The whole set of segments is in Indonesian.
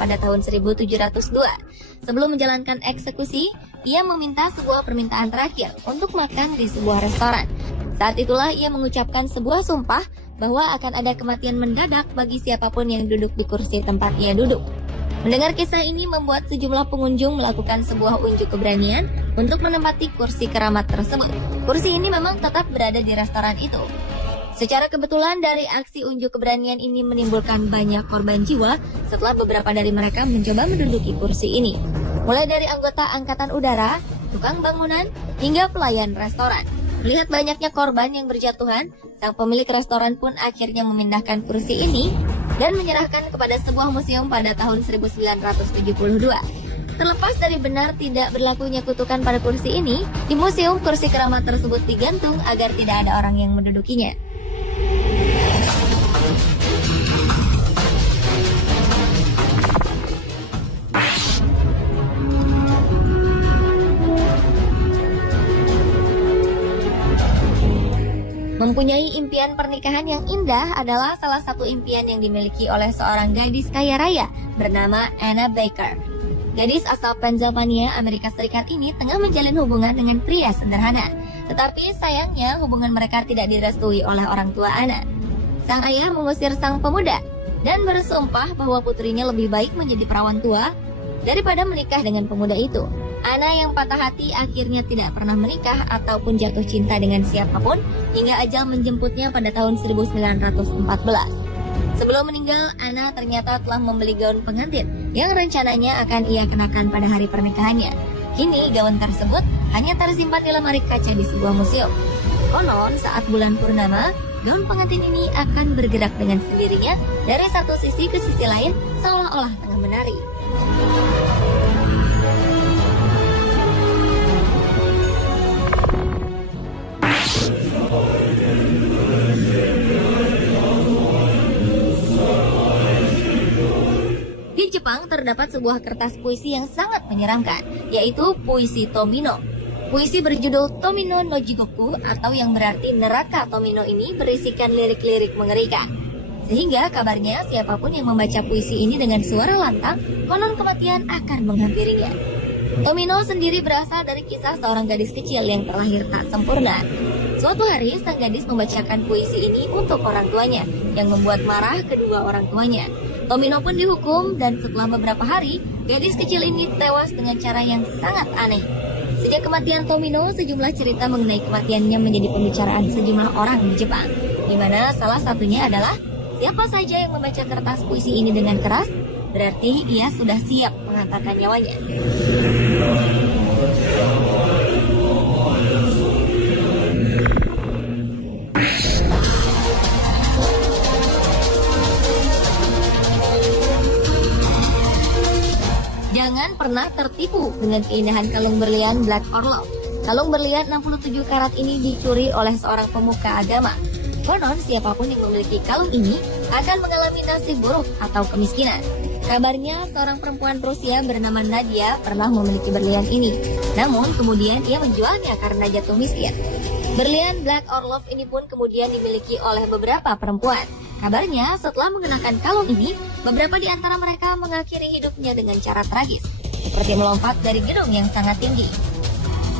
pada tahun 1702. Sebelum menjalankan eksekusi, ia meminta sebuah permintaan terakhir untuk makan di sebuah restoran. Saat itulah ia mengucapkan sebuah sumpah bahwa akan ada kematian mendadak bagi siapapun yang duduk di kursi tempat ia duduk. Mendengar kisah ini membuat sejumlah pengunjung melakukan sebuah unjuk keberanian untuk menempati kursi keramat tersebut. Kursi ini memang tetap berada di restoran itu. Secara kebetulan dari aksi unjuk keberanian ini menimbulkan banyak korban jiwa setelah beberapa dari mereka mencoba menduduki kursi ini. Mulai dari anggota angkatan udara, tukang bangunan, hingga pelayan restoran. Melihat banyaknya korban yang berjatuhan, sang pemilik restoran pun akhirnya memindahkan kursi ini dan menyerahkan kepada sebuah museum pada tahun 1972. Terlepas dari benar tidak berlakunya kutukan pada kursi ini, di museum kursi keramat tersebut digantung agar tidak ada orang yang mendudukinya. Mempunyai impian pernikahan yang indah adalah salah satu impian yang dimiliki oleh seorang gadis kaya raya bernama Anna Baker. Gadis asal Pennsylvania, Amerika Serikat ini tengah menjalin hubungan dengan pria sederhana. Tetapi sayangnya hubungan mereka tidak direstui oleh orang tua Anna. Sang ayah mengusir sang pemuda dan bersumpah bahwa putrinya lebih baik menjadi perawan tua daripada menikah dengan pemuda itu. Anna yang patah hati akhirnya tidak pernah menikah ataupun jatuh cinta dengan siapapun hingga ajal menjemputnya pada tahun 1914. Sebelum meninggal, Anna ternyata telah membeli gaun pengantin yang rencananya akan ia kenakan pada hari pernikahannya. Kini gaun tersebut hanya tersimpan di lemari kaca di sebuah museum. Konon saat bulan purnama, gaun pengantin ini akan bergerak dengan sendirinya dari satu sisi ke sisi lain seolah-olah tengah menari. Di Jepang terdapat sebuah kertas puisi yang sangat menyeramkan, yaitu puisi Tomino. Puisi berjudul Tomino no Jigoku atau yang berarti neraka Tomino ini berisikan lirik-lirik mengerikan. Sehingga kabarnya siapapun yang membaca puisi ini dengan suara lantang, konon kematian akan menghampirinya. Tomino sendiri berasal dari kisah seorang gadis kecil yang terlahir tak sempurna. Suatu hari sang gadis membacakan puisi ini untuk orang tuanya, yang membuat marah kedua orang tuanya. Tomino pun dihukum dan setelah beberapa hari, gadis kecil ini tewas dengan cara yang sangat aneh. Sejak kematian Tomino, sejumlah cerita mengenai kematiannya menjadi pembicaraan sejumlah orang di Jepang, di mana salah satunya adalah siapa saja yang membaca kertas puisi ini dengan keras, berarti ia sudah siap mengantarkan nyawanya. Jangan pernah tertipu dengan keindahan kalung berlian Black Orlov. Kalung berlian 67 karat ini dicuri oleh seorang pemuka agama. Konon siapapun yang memiliki kalung ini akan mengalami nasib buruk atau kemiskinan. Kabarnya seorang perempuan Rusia bernama Nadia pernah memiliki berlian ini. Namun kemudian ia menjualnya karena jatuh miskin. Berlian Black Orlov ini pun kemudian dimiliki oleh beberapa perempuan. Kabarnya setelah mengenakan kalung ini, beberapa di antara mereka mengakhiri hidupnya dengan cara tragis, seperti melompat dari gedung yang sangat tinggi.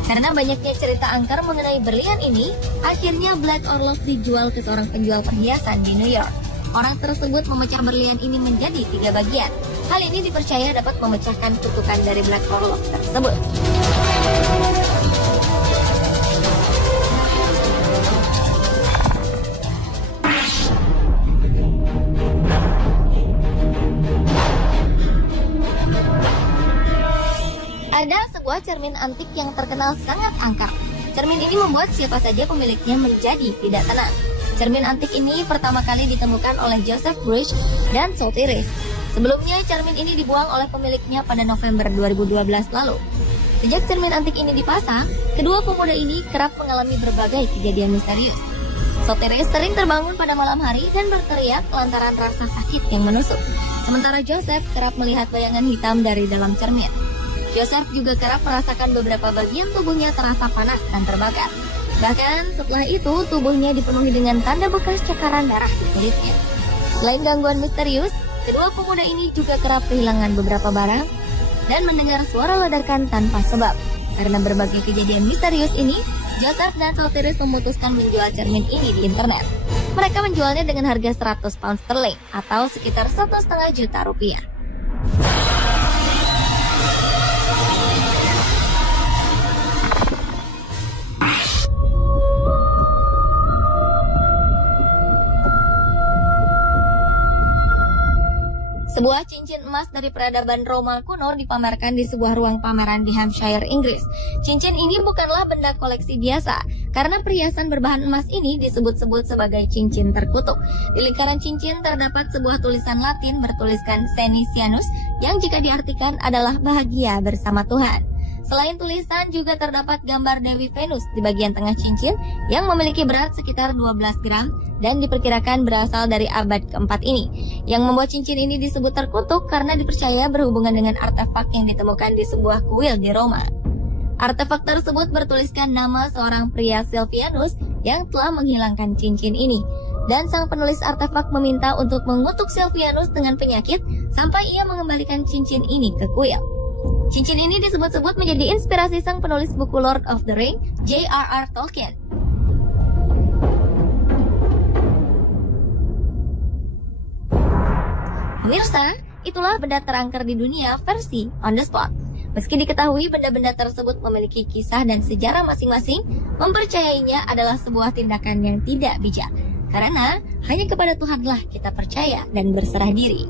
Karena banyaknya cerita angker mengenai berlian ini, akhirnya Black Orlov dijual ke seorang penjual perhiasan di New York. Orang tersebut memecah berlian ini menjadi 3 bagian. Hal ini dipercaya dapat memecahkan kutukan dari Black Orlov tersebut. Ada sebuah cermin antik yang terkenal sangat angker. Cermin ini membuat siapa saja pemiliknya menjadi tidak tenang. Cermin antik ini pertama kali ditemukan oleh Joseph Bruch dan Sotheris. Sebelumnya cermin ini dibuang oleh pemiliknya pada November 2012 lalu. Sejak cermin antik ini dipasang, kedua pemuda ini kerap mengalami berbagai kejadian misterius. Sotheris sering terbangun pada malam hari dan berteriak lantaran rasa sakit yang menusuk. Sementara Joseph kerap melihat bayangan hitam dari dalam cermin. Joseph juga kerap merasakan beberapa bagian tubuhnya terasa panas dan terbakar. Bahkan setelah itu tubuhnya dipenuhi dengan tanda bekas cakaran darah di kulitnya. Selain gangguan misterius, Kedua pemuda ini juga kerap kehilangan beberapa barang dan mendengar suara ledakan tanpa sebab. Karena berbagai kejadian misterius ini, Joseph dan Salteris memutuskan menjual cermin ini di internet. Mereka menjualnya dengan harga 100 pound sterling atau sekitar 1,5 juta rupiah. Sebuah cincin emas dari peradaban Roma kuno dipamerkan di sebuah ruang pameran di Hampshire, Inggris. Cincin ini bukanlah benda koleksi biasa, karena perhiasan berbahan emas ini disebut-sebut sebagai cincin terkutuk. Di lingkaran cincin terdapat sebuah tulisan Latin bertuliskan Senisianus, yang jika diartikan adalah bahagia bersama Tuhan. Selain tulisan, juga terdapat gambar Dewi Venus di bagian tengah cincin yang memiliki berat sekitar 12 gram dan diperkirakan berasal dari abad keempat ini. Yang membuat cincin ini disebut terkutuk karena dipercaya berhubungan dengan artefak yang ditemukan di sebuah kuil di Roma. Artefak tersebut bertuliskan nama seorang pria Silvianus yang telah menghilangkan cincin ini. Dan sang penulis artefak meminta untuk mengutuk Silvianus dengan penyakit sampai ia mengembalikan cincin ini ke kuil. Cincin ini disebut-sebut menjadi inspirasi sang penulis buku Lord of the Ring, J.R.R. Tolkien. Pemirsa, itulah benda terangker di dunia versi on the spot. Meski diketahui benda-benda tersebut memiliki kisah dan sejarah masing-masing, mempercayainya adalah sebuah tindakan yang tidak bijak. Karena hanya kepada Tuhanlah kita percaya dan berserah diri.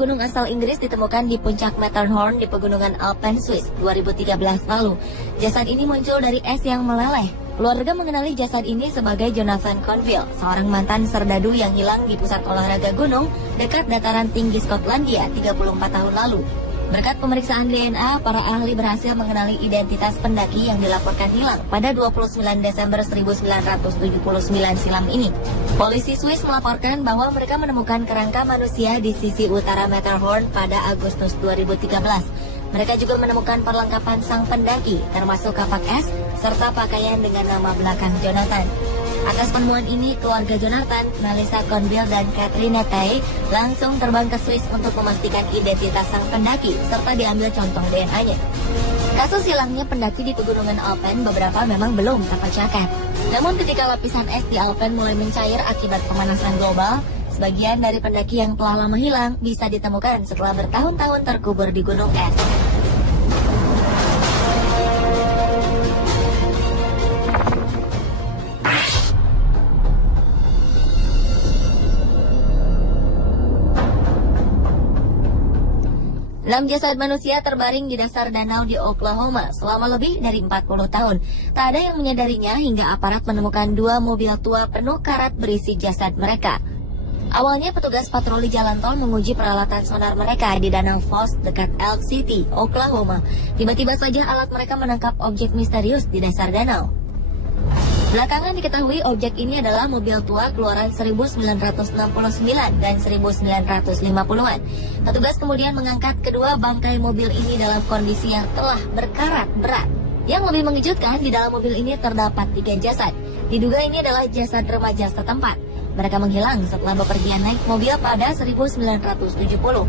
Gunung asal Inggris ditemukan di puncak Matterhorn di pegunungan Alpen, Swiss 2013 lalu. Jasad ini muncul dari es yang meleleh. Keluarga mengenali jasad ini sebagai Jonathan Conville, seorang mantan serdadu yang hilang di pusat olahraga gunung dekat dataran tinggi Skotlandia 34 tahun lalu. Berkat pemeriksaan DNA, para ahli berhasil mengenali identitas pendaki yang dilaporkan hilang pada 29 Desember 1979 silam ini. Polisi Swiss melaporkan bahwa mereka menemukan kerangka manusia di sisi utara Matterhorn pada Agustus 2013. Mereka juga menemukan perlengkapan sang pendaki, termasuk kapak es, serta pakaian dengan nama belakang Jonathan. Atas penemuan ini, keluarga Jonathan, Melissa Conville, dan Catherine Netay langsung terbang ke Swiss untuk memastikan identitas sang pendaki, serta diambil contoh DNA-nya. Kasus hilangnya pendaki di pegunungan Alpen beberapa memang belum terpecahkan. Namun ketika lapisan es di Alpen mulai mencair akibat pemanasan global, sebagian dari pendaki yang telah lama hilang bisa ditemukan setelah bertahun-tahun terkubur di gunung es. 6 jasad manusia terbaring di dasar danau di Oklahoma selama lebih dari 40 tahun. Tak ada yang menyadarinya hingga aparat menemukan 2 mobil tua penuh karat berisi jasad mereka. Awalnya petugas patroli jalan tol menguji peralatan sonar mereka di Danau Foss dekat Elk City, Oklahoma. Tiba-tiba saja alat mereka menangkap objek misterius di dasar danau. Belakangan diketahui objek ini adalah mobil tua keluaran 1969 dan 1950-an. Petugas kemudian mengangkat kedua bangkai mobil ini dalam kondisi yang telah berkarat berat. Yang lebih mengejutkan, di dalam mobil ini terdapat 3 jasad. Diduga ini adalah jasad remaja setempat. Mereka menghilang setelah bepergian naik mobil pada 1970.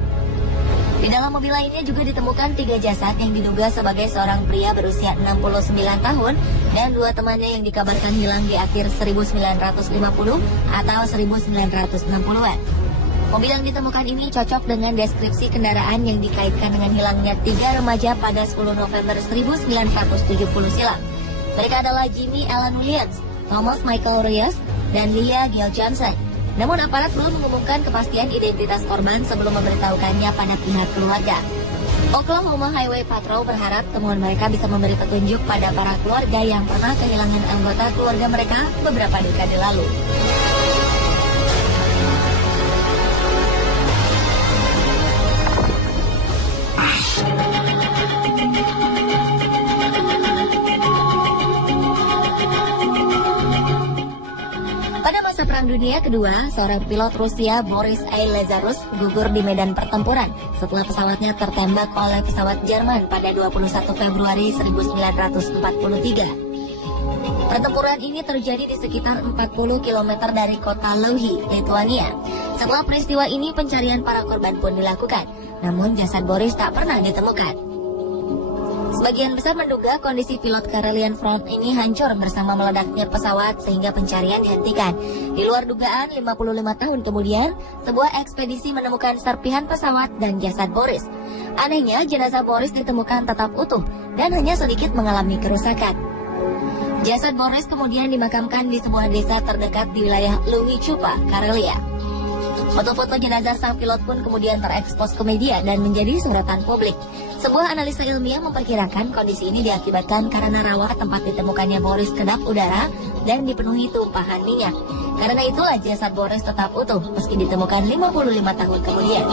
Di dalam mobil lainnya juga ditemukan 3 jasad yang diduga sebagai seorang pria berusia 69 tahun dan 2 temannya yang dikabarkan hilang di akhir 1950 atau 1960-an. Mobil yang ditemukan ini cocok dengan deskripsi kendaraan yang dikaitkan dengan hilangnya 3 remaja pada 10 November 1970 silam. Mereka adalah Jimmy Alan Williams, Thomas Michael Reyes, dan Leah Gail Johnson. Namun aparat belum mengumumkan kepastian identitas korban sebelum memberitahukannya pada pihak keluarga. Oklahoma Highway Patrol berharap temuan mereka bisa memberi petunjuk pada para keluarga yang pernah kehilangan anggota keluarga mereka beberapa dekade lalu. Perang Dunia Kedua, seorang pilot Rusia Boris A. Lazarus gugur di medan pertempuran setelah pesawatnya tertembak oleh pesawat Jerman pada 21 Februari 1943. Pertempuran ini terjadi di sekitar 40 km dari kota Louhi, Lithuania. Setelah peristiwa ini, pencarian para korban pun dilakukan, namun jasad Boris tak pernah ditemukan. Sebagian besar menduga kondisi pilot Karelian Front ini hancur bersama meledaknya pesawat sehingga pencarian dihentikan. Di luar dugaan, 55 tahun kemudian, sebuah ekspedisi menemukan serpihan pesawat dan jasad Boris. Anehnya, jenazah Boris ditemukan tetap utuh dan hanya sedikit mengalami kerusakan. Jasad Boris kemudian dimakamkan di sebuah desa terdekat di wilayah Louhi Chupa, Karelia. Foto-foto jenazah sang pilot pun kemudian terekspos ke media dan menjadi sorotan publik. Sebuah analisa ilmiah memperkirakan kondisi ini diakibatkan karena rawa tempat ditemukannya Boris kedap udara dan dipenuhi tumpahan minyak. Karena itulah jasad Boris tetap utuh meski ditemukan 55 tahun kemudian.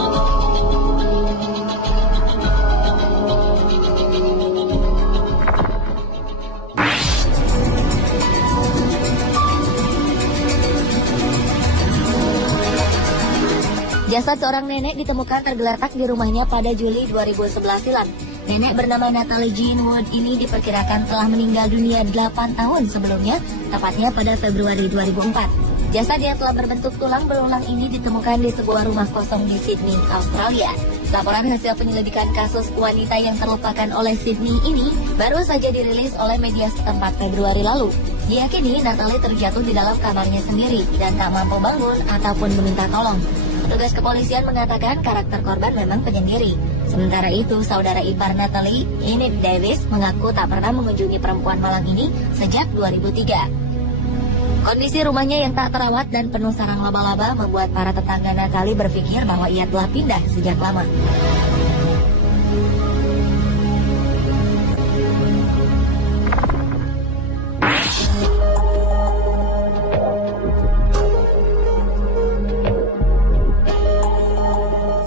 Jasad seorang nenek ditemukan tergeletak di rumahnya pada Juli 2011 silam. Nenek bernama Natalie Jean Wood ini diperkirakan telah meninggal dunia 8 tahun sebelumnya, tepatnya pada Februari 2004. Jasad yang telah berbentuk tulang belulang ini ditemukan di sebuah rumah kosong di Sydney, Australia. Laporan hasil penyelidikan kasus wanita yang terlupakan oleh Sydney ini baru saja dirilis oleh media setempat Februari lalu. Diyakini Natalie terjatuh di dalam kamarnya sendiri dan tak mampu bangun ataupun meminta tolong. Petugas kepolisian mengatakan karakter korban memang penyendiri. Sementara itu, saudara ipar Natalie, Enid Davis, mengaku tak pernah mengunjungi perempuan malang ini sejak 2003. Kondisi rumahnya yang tak terawat dan penuh sarang laba-laba membuat para tetangga Natalie berpikir bahwa ia telah pindah sejak lama.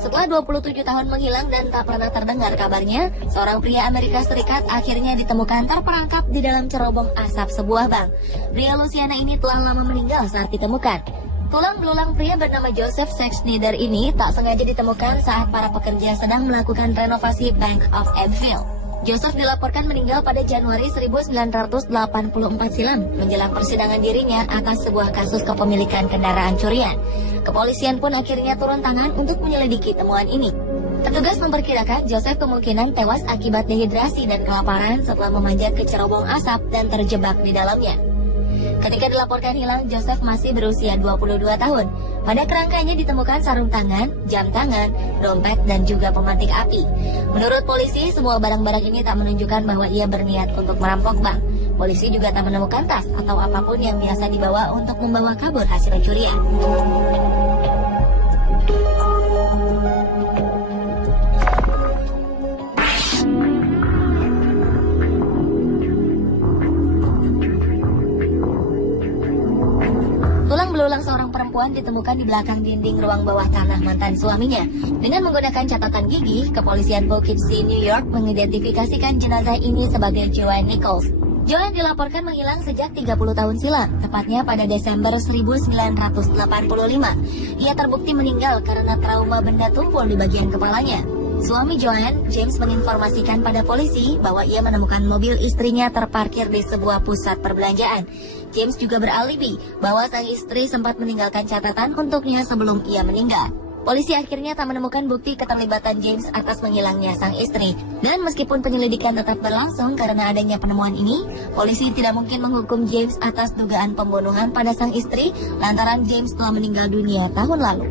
Setelah 27 tahun menghilang dan tak pernah terdengar kabarnya, seorang pria Amerika Serikat akhirnya ditemukan terperangkap di dalam cerobong asap sebuah bank. Pria Louisiana ini telah lama meninggal saat ditemukan. Tulang belulang pria bernama Joseph Schneider ini tak sengaja ditemukan saat para pekerja sedang melakukan renovasi Bank of Abbeville. Joseph dilaporkan meninggal pada Januari 1984 silam menjelang persidangan dirinya atas sebuah kasus kepemilikan kendaraan curian. Kepolisian pun akhirnya turun tangan untuk menyelidiki temuan ini. Petugas memperkirakan Joseph kemungkinan tewas akibat dehidrasi dan kelaparan setelah memanjat ke cerobong asap dan terjebak di dalamnya. Ketika dilaporkan hilang, Joseph masih berusia 22 tahun. Pada kerangkanya ditemukan sarung tangan, jam tangan, dompet, dan juga pemantik api. Menurut polisi, semua barang-barang ini tak menunjukkan bahwa ia berniat untuk merampok bank. Polisi juga tak menemukan tas atau apapun yang biasa dibawa untuk membawa kabur hasil curian. Tulang belulang seorang perempuan ditemukan di belakang dinding ruang bawah tanah mantan suaminya. Dengan menggunakan catatan gigi, kepolisian Poughkeepsie, New York mengidentifikasikan jenazah ini sebagai Joanne Nichols. Joanne dilaporkan menghilang sejak 30 tahun silam, tepatnya pada Desember 1985. Ia terbukti meninggal karena trauma benda tumpul di bagian kepalanya. Suami Joanne, James, menginformasikan pada polisi bahwa ia menemukan mobil istrinya terparkir di sebuah pusat perbelanjaan. James juga beralibi bahwa sang istri sempat meninggalkan catatan untuknya sebelum ia meninggal. Polisi akhirnya tak menemukan bukti keterlibatan James atas menghilangnya sang istri. Dan meskipun penyelidikan tetap berlangsung karena adanya penemuan ini, polisi tidak mungkin menghukum James atas dugaan pembunuhan pada sang istri lantaran James telah meninggal dunia tahun lalu.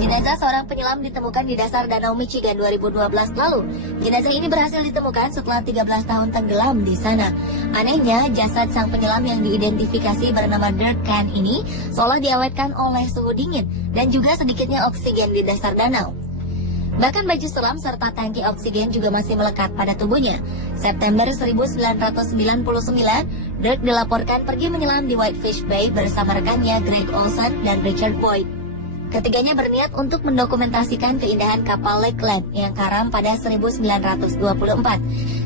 Jenazah seorang penyelam ditemukan di dasar Danau Michigan 2012 lalu. Jenazah ini berhasil ditemukan setelah 13 tahun tenggelam di sana. Anehnya, jasad sang penyelam yang diidentifikasi bernama Dirk Khan ini seolah diawetkan oleh suhu dingin dan juga sedikitnya oksigen di dasar danau. Bahkan baju selam serta tangki oksigen juga masih melekat pada tubuhnya. September 1999, Dirk dilaporkan pergi menyelam di Whitefish Bay bersama rekannya Greg Olson dan Richard Boyd. Ketiganya berniat untuk mendokumentasikan keindahan kapal Lakeland yang karam pada 1924.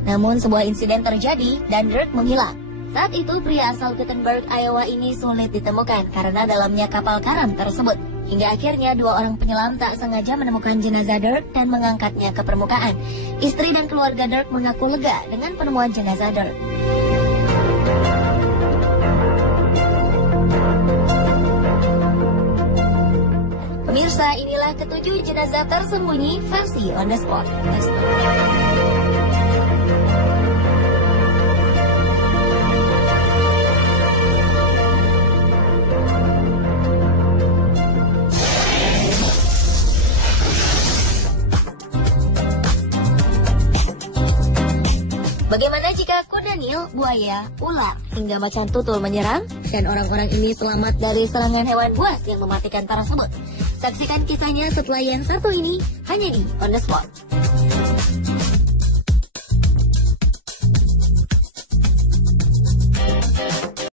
Namun sebuah insiden terjadi dan Dirk menghilang. Saat itu pria asal Guttenberg, Iowa ini sulit ditemukan karena dalamnya kapal karam tersebut. Hingga akhirnya 2 orang penyelam tak sengaja menemukan jenazah Dirk dan mengangkatnya ke permukaan. Istri dan keluarga Dirk mengaku lega dengan penemuan jenazah Dirk. Pemirsa, inilah ketujuh jenazah tersembunyi versi On The Spot. Bagaimana jika kuda Nil, buaya, ular, hingga macan tutul menyerang dan orang-orang ini selamat dari serangan hewan buas yang mematikan tersebut? Saksikan kisahnya setelah yang satu ini hanya di On The Spot.